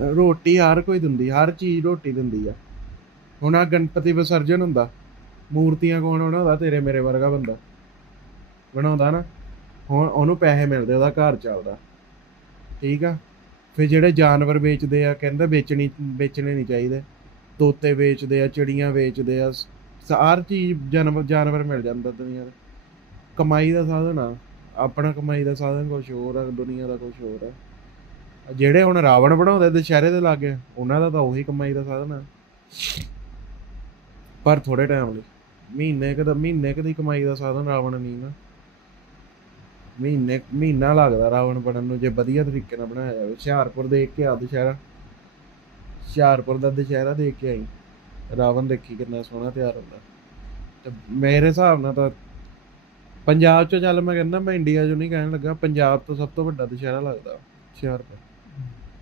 ਰੋਟੀ ਹਰ ਕੋਈ ਦਿੰਦੀ, ਹਰ ਚੀਜ਼ ਰੋਟੀ ਦਿੰਦੀ ਆ। ਹੁਣ ਆ ਗਣਪਤੀ ਵਿਸਰਜਨ ਹੁੰਦਾ, ਮੂਰਤੀਆਂ ਕੌਣ ਬਣਾਉਂਦਾ? ਤੇਰੇ ਮੇਰੇ ਵਰਗਾ ਬੰਦਾ ਬਣਾਉਂਦਾ ਨਾ। ਹੁਣ ਉਹਨੂੰ ਪੈਸੇ ਮਿਲਦੇ, ਉਹਦਾ ਘਰ ਚੱਲਦਾ। ਠੀਕ ਆ? ਫਿਰ ਜਿਹੜੇ ਜਾਨਵਰ ਵੇਚਦੇ ਆ, ਕਹਿੰਦਾ ਵੇਚਣੀ, ਵੇਚਣੇ ਨਹੀਂ ਚਾਹੀਦੇ। ਤੋਤੇ ਵੇਚਦੇ ਆ, ਚਿੜੀਆਂ ਵੇਚਦੇ ਆ, ਸ- ਹਰ ਚੀਜ਼ ਜਾਨਵਰ ਜਾਨਵਰ ਮਿਲ ਜਾਂਦਾ ਦੁਨੀਆ ਦਾ ਕਮਾਈ ਦਾ ਸਾਧਨ ਆ। ਆਪਣਾ ਕਮਾਈ ਦਾ ਸਾਧਨ ਕੁਝ ਹੋਰ ਆ, ਦੁਨੀਆ ਦਾ ਕੁਝ ਹੋਰ ਆ। ਜਿਹੜੇ ਹੁਣ ਰਾਵਣ ਬਣਾਉਂਦੇ ਦੁਸ਼ਹਿਰੇ ਦੇ ਲਾਗੇ, ਉਹਨਾਂ ਦਾ ਤਾਂ ਉਹੀ ਕਮਾਈ ਦਾ ਸਾਧਨ ਆ। ਪਰ ਥੋੜੇ ਟਾਈਮ ਲਈ, ਮਹੀਨੇ ਕੁ ਮਹੀਨੇ ਕੁ ਕਮਾਈ ਦਾ ਸਾਧਨ ਰਾਵਣ ਨਹੀਂ ਨਾ। ਮਹੀਨੇ ਮਹੀਨਾ ਲੱਗਦਾ ਰਾਵਣ ਬਣਨ ਨੂੰ, ਜੇ ਵਧੀਆ ਤਰੀਕੇ ਨਾਲ ਬਣਾਇਆ ਜਾਵੇ। ਹੁਸ਼ਿਆਰਪੁਰ ਦੇਖ ਕੇ ਆ ਦੁਸ਼ਹਿਰਾ। ਹੁਸ਼ਿਆਰਪੁਰ ਦਾ ਦੁਸ਼ਹਿਰਾ ਦੇਖ ਕੇ ਆਈ। ਰਾਵਣ ਦੇਖੀ ਕਿੰਨਾ ਸੋਹਣਾ ਤਿਆਰ ਹੁੰਦਾ। ਤੇ ਮੇਰੇ ਹਿਸਾਬ ਨਾਲ ਤਾਂ ਪੰਜਾਬ ਚੋਂ ਚੱਲ ਮੈਂ ਕਹਿੰਦਾ ਮੈਂ ਇੰਡੀਆ ਚੋਂ ਨਹੀਂ ਕਹਿਣ ਲੱਗਾ, ਪੰਜਾਬ ਤੋਂ ਸਭ ਤੋਂ ਵੱਡਾ ਦੁਸ਼ਹਿਰਾ ਲੱਗਦਾ ਹੁਸ਼ਿਆਰਪੁਰ।